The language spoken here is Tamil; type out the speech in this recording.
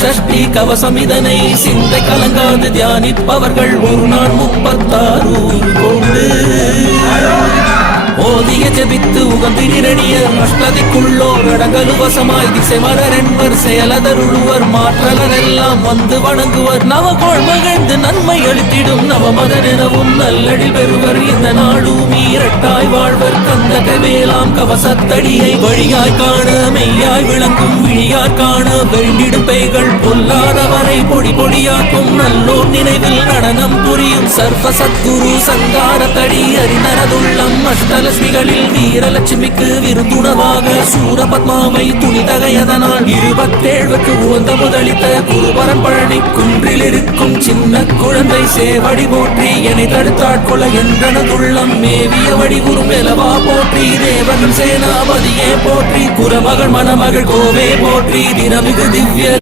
சஷ்டி கவசம் இதனை சிந்தை கலங்காது தியானிப்பவர்கள் ஒரு நாள் 36 கொண்டு ஓதிய ஜபித்து உகந்து நிரணிய அஷ்டதிக்குள்ளோர் அடங்கலுவசமாய் திசை மலரென்பர் செயலதருளுவர் மாற்றலர் எல்லாம் வந்து வணங்குவர் நவகோள் மகிழ்ந்து நன்மை அளித்திடும் நவமதன் எனவும் நல்லடில் பெறுவர் இந்த நாளும் இரட்டாய் வாழ்வர் கந்தக வேளாம் கவசத்தடியை வழியாய் காண மெய்யாய் விளங்கும் விழியாய் காண வேண்டிடும் பேய்கள் பொல்லாதவரை பொடி பொடியாக்கும் நல்லோர் நினைவில் நடனம் புரியும் சர்வ சத்குரு சங்காரத்தடி அறிநரதுள்ளம் அஷ்டலட்சுமிகளில் வீரலட்சுமிக்கு விருந்துணவாக சூரபத்மாவை துணிதகையதனால் 27க்கு உகந்த முதலித்த குருபரம் பழனி குன்றில் இருக்கும் சின்ன குழந்தை சேவடி போற்றி என்னை தடுத்தாட்கொள்ள என்றனதுள்ளம் மேவிய வடிவுறும் எலவா போற்றி தேவர்கள் சேனாபதியே போற்றி குரமகள் மணமகள் கோவே போற்றி தினமிகு திவ்ய